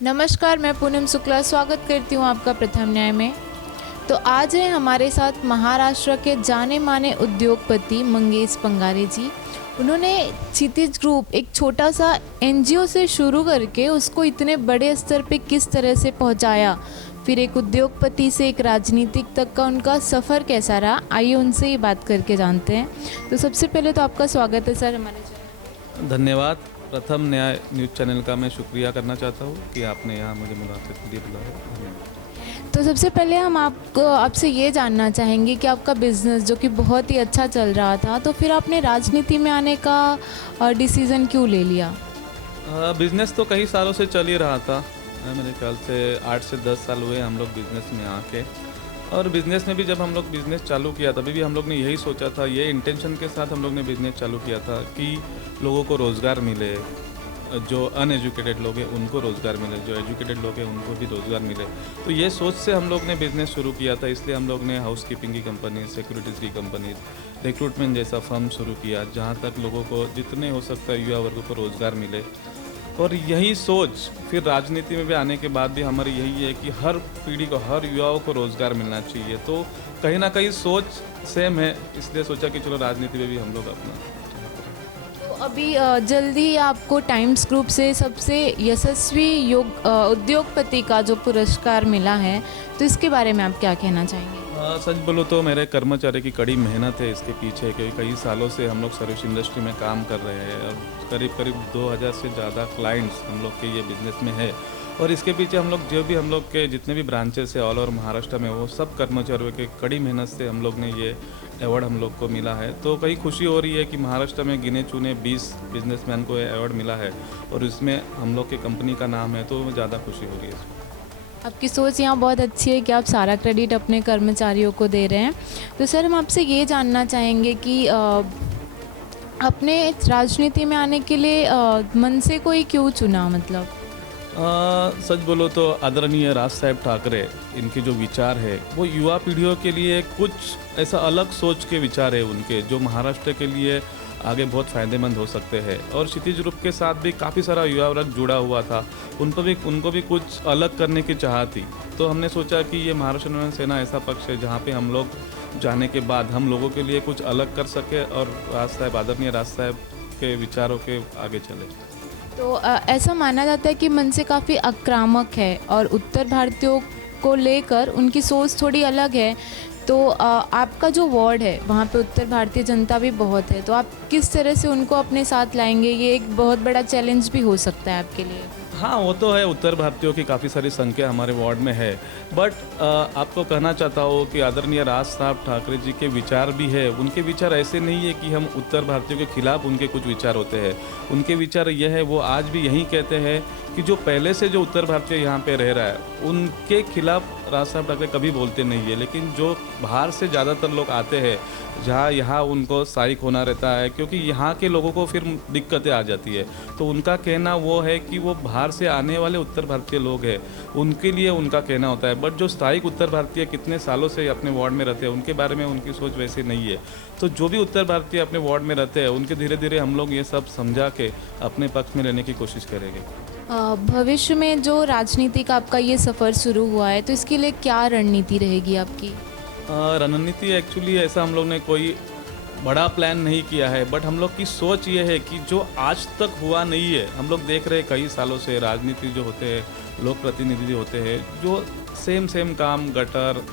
नमस्कार, मैं पूनम शुक्ला स्वागत करती हूँ आपका प्रथम न्याय में। तो आज है हमारे साथ महाराष्ट्र के जाने माने उद्योगपति मंगेश पंगारे जी। उन्होंने क्षितिज ग्रुप एक छोटा सा एनजीओ से शुरू करके उसको इतने बड़े स्तर पे किस तरह से पहुंचाया, फिर एक उद्योगपति से एक राजनीतिक तक का उनका सफ़र कैसा रहा, आइए उनसे ही बात करके जानते हैं। तो सबसे पहले तो आपका स्वागत है सर हमारे चैनल। धन्यवाद। प्रथम न्याय न्यूज़ चैनल का मैं शुक्रिया करना चाहता हूँ कि आपने यहाँ मुझे मुलाकात के लिए बुलाया। धन्यवाद। तो सबसे पहले हम आपसे ये जानना चाहेंगे कि आपका बिज़नेस जो कि बहुत ही अच्छा चल रहा था, तो फिर आपने राजनीति में आने का डिसीज़न क्यों ले लिया? बिज़नेस तो कई सालों से चल ही रहा था। मेरे ख्याल से 8 से 10 साल हुए हम लोग बिज़नेस में आके। और बिज़नेस में भी जब हम लोग बिज़नेस चालू किया तभी भी हम लोग ने यही सोचा था, ये इंटेंशन के साथ हम लोग ने बिज़नेस चालू किया था कि लोगों को रोज़गार मिले, जो अनएजुकेटेड लोग हैं उनको रोज़गार मिले, जो एजुकेटेड लोग हैं उनको भी रोज़गार मिले। तो ये सोच से हम लोग ने बिज़नेस शुरू किया था। इसलिए हम लोग ने हाउस कीपिंग की कंपनी, सिक्योरिटीज़ की कंपनी, रिक्रूटमेंट जैसा फर्म शुरू किया, जहाँ तक लोगों को जितने हो सकता है युवा वर्ग को रोज़गार मिले। और यही सोच फिर राजनीति में भी आने के बाद भी हमारी यही है कि हर पीढ़ी को, हर युवाओं को रोज़गार मिलना चाहिए। तो कहीं ना कहीं सोच सेम है, इसलिए सोचा कि चलो राजनीति में भी हम लोग अपना। तो अभी जल्दी ही आपको टाइम्स ग्रुप से सबसे यशस्वी उद्योगपति का जो पुरस्कार मिला है, तो इसके बारे में आप क्या कहना चाहेंगे? सच बोलो तो मेरे कर्मचारी की कड़ी मेहनत है इसके पीछे, क्योंकि कई सालों से हम लोग सर्विस इंडस्ट्री में काम कर रहे हैं और करीब करीब 2000 से ज़्यादा क्लाइंट्स हम लोग के ये बिज़नेस में है। और इसके पीछे हम लोग जो भी हम लोग के जितने भी ब्रांचेस है ऑल ओवर महाराष्ट्र में, वो सब कर्मचारियों के कड़ी मेहनत से हम लोग ने ये अवार्ड हम लोग को मिला है। तो कई खुशी हो रही है कि महाराष्ट्र में गिने चुने 20 बिजनेसमैन को ये अवार्ड मिला है और इसमें हम लोग के कंपनी का नाम है, तो ज़्यादा खुशी हो रही है इसमें। आपकी सोच यहाँ बहुत अच्छी है कि आप सारा क्रेडिट अपने कर्मचारियों को दे रहे हैं। तो सर हम आपसे ये जानना चाहेंगे कि अपने राजनीति में आने के लिए मन से कोई क्यों चुना, मतलब? सच बोलो तो आदरणीय राज साहब ठाकरे, इनके जो विचार है वो युवा पीढ़ियों के लिए कुछ ऐसा अलग सोच के विचार है उनके, जो महाराष्ट्र के लिए आगे बहुत फ़ायदेमंद हो सकते हैं। और क्षितिज ग्रुप के साथ भी काफ़ी सारा युवा वर्ग जुड़ा हुआ था, उनको भी कुछ अलग करने की चाह थी। तो हमने सोचा कि ये महाराष्ट्र नवोन्मेष सेना ऐसा पक्ष है जहाँ पे हम लोग जाने के बाद हम लोगों के लिए कुछ अलग कर सके और आदरणीय राज साहब के विचारों के आगे चले। तो ऐसा माना जाता है कि मन से काफ़ी आक्रामक है और उत्तर भारतीयों को लेकर उनकी सोच थोड़ी अलग है। तो आपका जो वार्ड है वहाँ पे उत्तर भारतीय जनता भी बहुत है, तो आप किस तरह से उनको अपने साथ लाएंगे? ये एक बहुत बड़ा चैलेंज भी हो सकता है आपके लिए। हाँ, वो तो है, उत्तर भारतीयों की काफ़ी सारी संख्या हमारे वार्ड में है। बट आपको कहना चाहता हूँ कि आदरणीय राज साहब ठाकरे जी के विचार भी है। उनके विचार ऐसे नहीं है कि हम उत्तर भारतीयों के खिलाफ उनके कुछ विचार होते हैं। उनके विचार यह है, वो आज भी यही कहते हैं कि जो पहले से जो उत्तर भारतीय यहाँ पे रह रहा है उनके खिलाफ राज साहब ठाकरे कभी बोलते नहीं है। लेकिन जो बाहर से ज़्यादातर लोग आते हैं, जहाँ यहाँ उनको सहायक होना रहता है, क्योंकि यहाँ के लोगों को फिर दिक्कतें आ जाती है। तो उनका कहना वो है कि वो बाहर से आने वाले उत्तर भारतीय लोग हैं, उनके लिए उनका कहना होता है। बट जो स्थायिक उत्तर भारतीय कितने सालों से अपने वार्ड में रहते हैं, उनके बारे में उनकी सोच वैसे नहीं है। तो जो भी उत्तर भारतीय अपने वार्ड में रहते हैं, उनके धीरे धीरे हम लोग ये सब समझा के अपने पक्ष में लेने की कोशिश करेंगे। भविष्य में जो राजनीति का आपका ये सफ़र शुरू हुआ है, तो इसके लिए क्या रणनीति रहेगी आपकी? रणनीति एक्चुअली ऐसा हम लोग ने कोई बड़ा प्लान नहीं किया है, बट हम लोग की सोच ये है कि जो आज तक हुआ नहीं है, हम लोग देख रहे हैं कई सालों से राजनीति जो होते हैं, लोक प्रतिनिधि होते हैं, जो सेम काम, गटर,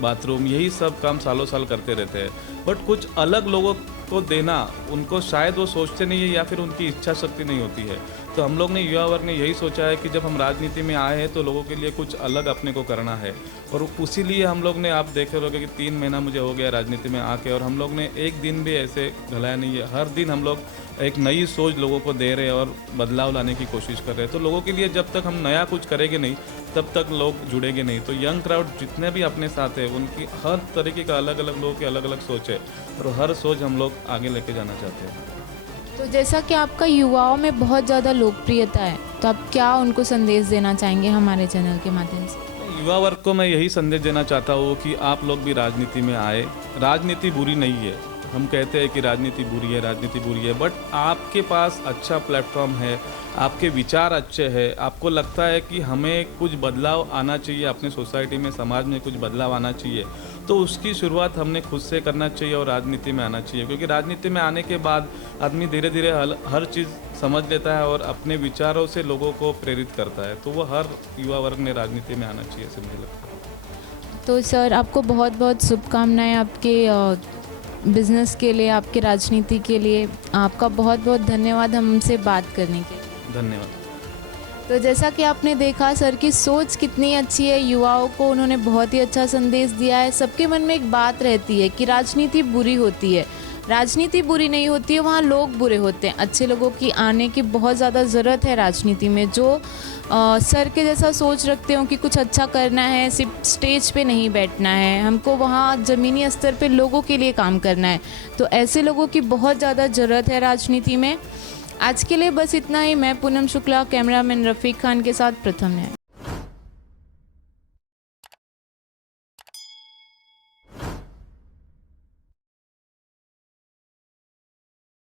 बाथरूम, यही सब काम सालों साल करते रहते हैं। बट कुछ अलग लोगों को देना, उनको शायद वो सोचते नहीं है या फिर उनकी इच्छा शक्ति नहीं होती है। तो हम लोग ने, युवा वर्ग ने यही सोचा है कि जब हम राजनीति में आए हैं तो लोगों के लिए कुछ अलग अपने को करना है। और उसी लिए हम लोग ने, आप देख रहे होगे कि 3 महीना मुझे हो गया राजनीति में आके, और हम लोग ने एक दिन भी ऐसे घलाया नहीं है। हर दिन हम लोग एक नई सोच लोगों को दे रहे हैं और बदलाव लाने की कोशिश कर रहे हैं। तो लोगों के लिए जब तक हम नया कुछ करेंगे नहीं, तब तक लोग जुड़ेंगे नहीं। तो यंग क्राउड जितने भी अपने साथ है, उनकी हर तरीके का अलग अलग लोगों की अलग अलग सोच है और हर सोच हम लोग आगे लेके जाना चाहते हैं। तो जैसा कि आपका युवाओं में बहुत ज़्यादा लोकप्रियता है, तो आप क्या उनको संदेश देना चाहेंगे हमारे चैनल के माध्यम से? युवा वर्ग को मैं यही संदेश देना चाहता हूँ कि आप लोग भी राजनीति में आए। राजनीति बुरी नहीं है, हम कहते हैं कि राजनीति बुरी है, बट आपके पास अच्छा प्लेटफॉर्म है, आपके विचार अच्छे हैं, आपको लगता है कि हमें कुछ बदलाव आना चाहिए, अपने सोसाइटी में, समाज में कुछ बदलाव आना चाहिए, तो उसकी शुरुआत हमने खुद से करना चाहिए और राजनीति में आना चाहिए। क्योंकि राजनीति में आने के बाद आदमी धीरे धीरे हर चीज़ समझ लेता है और अपने विचारों से लोगों को प्रेरित करता है। तो वो हर युवा वर्ग ने राजनीति में आना चाहिए, ऐसे मुझे लगता है। तो सर आपको बहुत बहुत शुभकामनाएं आपके बिजनेस के लिए, आपके राजनीति के लिए। आपका बहुत बहुत धन्यवाद हमसे बात करने के लिए। धन्यवाद। तो जैसा कि आपने देखा सर की सोच कितनी अच्छी है, युवाओं को उन्होंने बहुत ही अच्छा संदेश दिया है। सबके मन में एक बात रहती है कि राजनीति बुरी होती है, राजनीति बुरी नहीं होती है, वहाँ लोग बुरे होते हैं। अच्छे लोगों की आने की बहुत ज़्यादा ज़रूरत है राजनीति में, जो सर के जैसा सोच रखते हो कि कुछ अच्छा करना है, सिर्फ स्टेज पे नहीं बैठना है, हमको वहाँ ज़मीनी स्तर पे लोगों के लिए काम करना है। तो ऐसे लोगों की बहुत ज़्यादा ज़रूरत है राजनीति में। आज के लिए बस इतना ही। मैं पूनम शुक्ला, कैमरामैन रफ़ीक खान के साथ प्रथम न्याय।